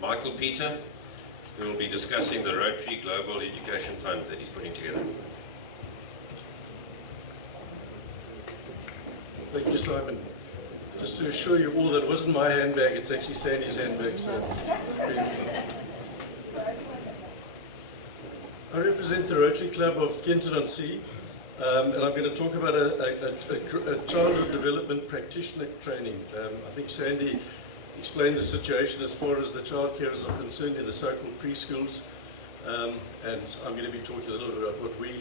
Michael Peter, who will be discussing the Rotary Global Education Fund that he's putting together. Thank you, Simon. Just to assure you all that it wasn't my handbag, it's actually Sandy's handbag. So I represent the Rotary Club of Kenton-on-Sea, and I'm going to talk about a childhood development practitioner training. I think Sandy explained the situation as far as the child carers are concerned in the so-called preschools, and I'm going to be talking a little bit about what we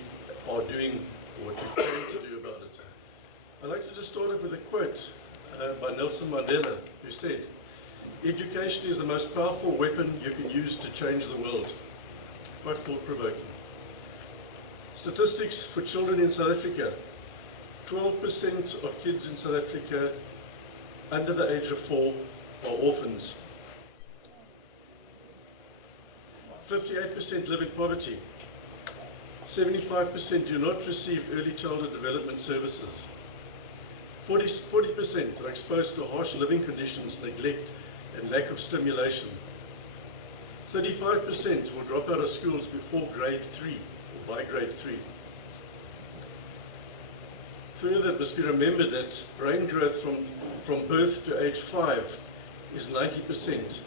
are doing, or what we're trying to do about it. I'd like to just start off with a quote by Nelson Mandela, who said, "Education is the most powerful weapon you can use to change the world." Quite thought-provoking. Statistics for children in South Africa: 12% of kids in South Africa under the age of 4 are orphans. 58% live in poverty. 75% do not receive early childhood development services. 40% are exposed to harsh living conditions, neglect, and lack of stimulation. 35% will drop out of schools before grade 3, or by grade 3. Further, it must be remembered that brain growth from birth to age 5 is 90%.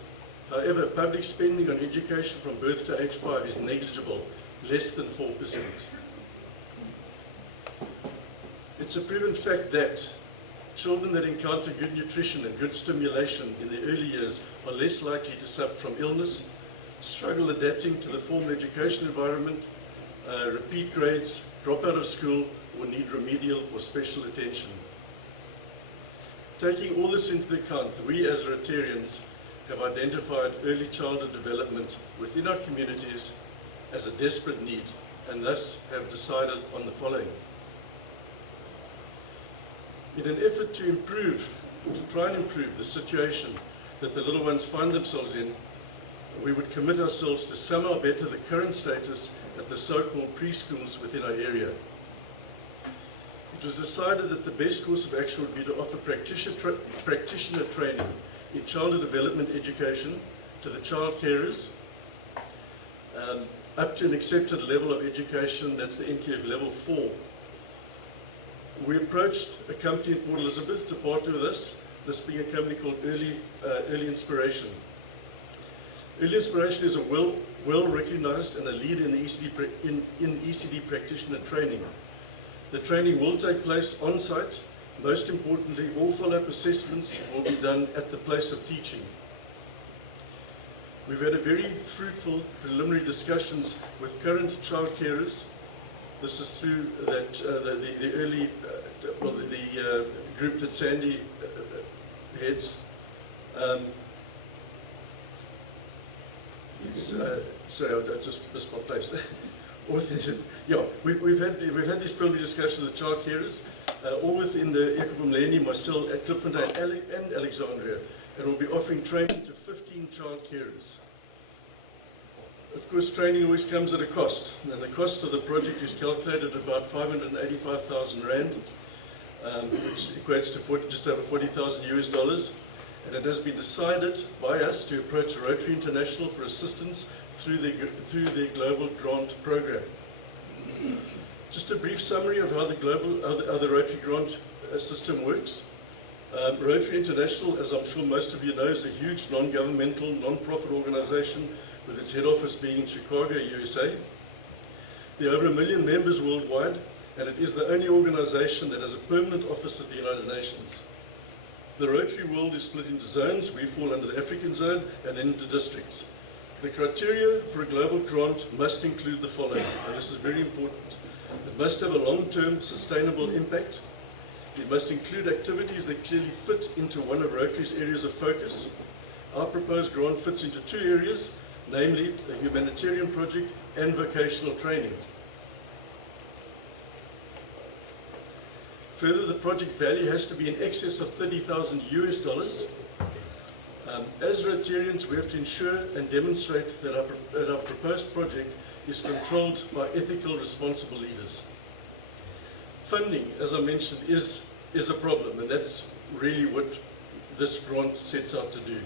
However, public spending on education from birth to age 5 is negligible, less than 4%. It's a proven fact that children that encounter good nutrition and good stimulation in the early years are less likely to suffer from illness, struggle adapting to the formal education environment, repeat grades, drop out of school, or need remedial or special attention. Taking all this into account, we as Rotarians have identified early childhood development within our communities as a desperate need, and thus have decided on the following. In an effort to try and improve the situation that the little ones find themselves in, we would commit ourselves to somehow better the current status at the so-called preschools within our area. It was decided that the best course of action would be to offer practitioner training in childhood development education to the child carers, up to an accepted level of education, that's the NQF level 4. We approached a company in Port Elizabeth to partner with us, this being a company called Early Inspiration. Early Inspiration is a well recognized and a leader in the ECD practitioner training. The training will take place on site. Most importantly, all follow-up assessments will be done at the place of teaching. We've had a very fruitful preliminary discussions with current child carers. This is through that the group that Sandy heads. Sorry, I just missed my place. Yeah, we've had these preliminary discussions with child carers, all within the Ekobumleni, Marcel at Klipfontein and Alexandria, and we'll be offering training to 15 child carers. Of course, training always comes at a cost, and the cost of the project is calculated at about 585,000 Rand, which equates to just over $40,000 and it has been decided by us to approach Rotary International for assistance through their global grant program. Just a brief summary of how the Rotary grant system works. Rotary International, as I'm sure most of you know, is a huge non-governmental, non-profit organization with its head office being in Chicago, USA. There are over 1 million members worldwide, and it is the only organization that has a permanent office at the United Nations. The Rotary world is split into zones. We fall under the African zone, and then into districts. The criteria for a global grant must include the following, and this is very important. It must have a long-term sustainable impact. It must include activities that clearly fit into one of Rotary's areas of focus. Our proposed grant fits into 2 areas, namely a humanitarian project and vocational training. Further, the project value has to be in excess of $30,000. As Rotarians, we have to ensure and demonstrate that our proposed project is controlled by ethical, responsible leaders. funding, as I mentioned, is a problem, and that's really what this grant sets out to do.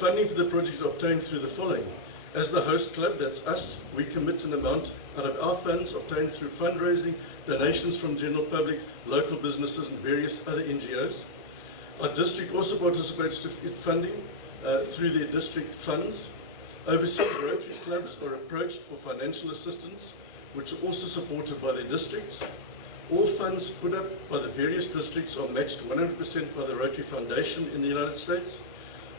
Funding for the project is obtained through the following. As the host club, that's us, we commit an amount out of our funds obtained through fundraising, donations from general public, local businesses and various other NGOs. Our district also participates in funding through their district funds. Overseas Rotary clubs are approached for financial assistance, which are also supported by their districts. All funds put up by the various districts are matched 100% by the Rotary Foundation in the United States.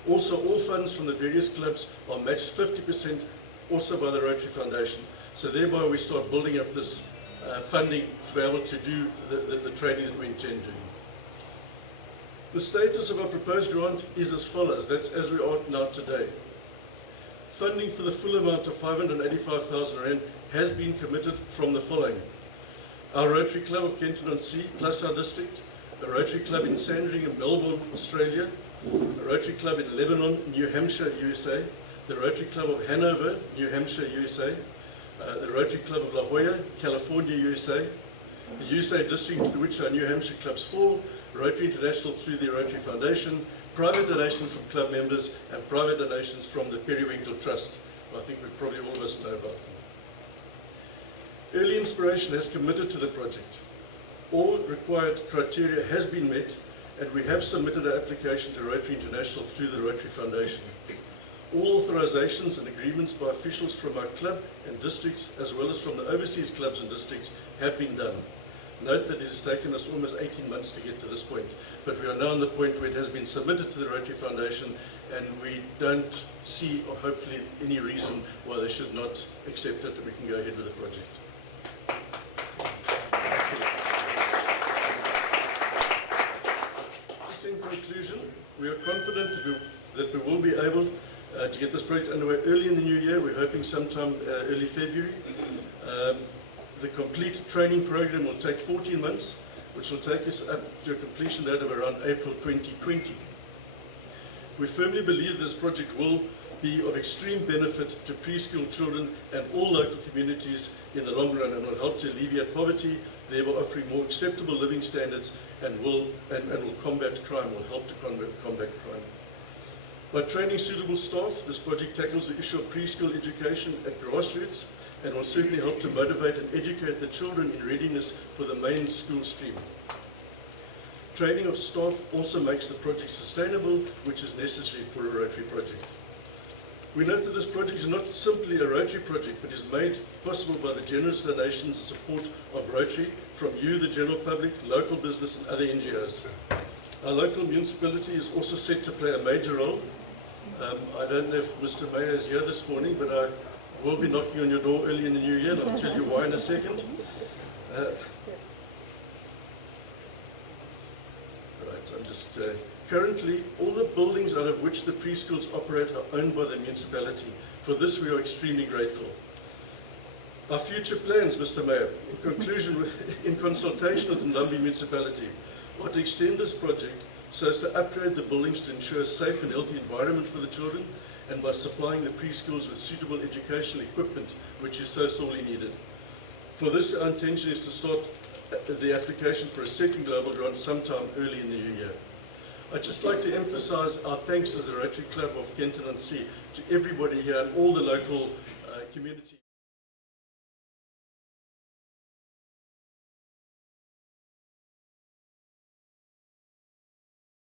Also, all funds from the various clubs are matched 50% also by the Rotary Foundation. So thereby we start building up this funding to be able to do the training that we intend doing. The status of our proposed grant is as follows. That's as we are now today. Funding for the full amount of 585,000 Rand has been committed from the following. Our Rotary Club of Kenton-on-Sea plus our district, a Rotary Club in Sandringham, Melbourne, Australia, a Rotary Club in Lebanon, New Hampshire, USA, the Rotary Club of Hanover, New Hampshire, USA, the Rotary Club of La Jolla, California, USA, the USA district into which our New Hampshire clubs fall, Rotary International through the Rotary Foundation, private donations from club members, and private donations from the Periwinkle Trust. I think probably all of us know about them. Early Inspiration has committed to the project. All required criteria has been met, and we have submitted our application to Rotary International through the Rotary Foundation. All authorizations and agreements by officials from our club and districts, as well as from the overseas clubs and districts, have been done. Note that it has taken us almost 18 months to get to this point, but we are now on the point where it has been submitted to the Rotary Foundation, and we don't see, or hopefully, any reason why they should not accept it, and we can go ahead with the project. Just in conclusion, we are confident that we will be able to get this project underway early in the new year. We're hoping sometime early February. The complete training program will take 14 months, which will take us up to a completion date of around April 2020. We firmly believe this project will be of extreme benefit to preschool children and all local communities in the long run, and will help to alleviate poverty, thereby offering more acceptable living standards, and will combat crime, will help to combat crime. By training suitable staff, this project tackles the issue of preschool education at grassroots, and will certainly help to motivate and educate the children in readiness for the main school stream. Training of staff also makes the project sustainable, which is necessary for a Rotary project. We note that this project is not simply a Rotary project, but is made possible by the generous donations and support of Rotary from you, the general public, local business and other NGOs. Our local municipality is also set to play a major role. I don't know if Mr. Mayor is here this morning, but I will be knocking on your door early in the new year, and I'll tell you why in a second. Currently, all the buildings out of which the preschools operate are owned by the municipality. For this, we are extremely grateful. Our future plans, Mr. Mayor, in conclusion, in consultation with the Ndambi municipality, are to extend this project so as to upgrade the buildings to ensure a safe and healthy environment for the children, and by supplying the preschools with suitable educational equipment, which is so sorely needed. For this, our intention is to start the application for a second global grant sometime early in the new year. I'd just like to emphasize our thanks as the Rotary Club of Kenton-on-Sea to everybody here and all the local community.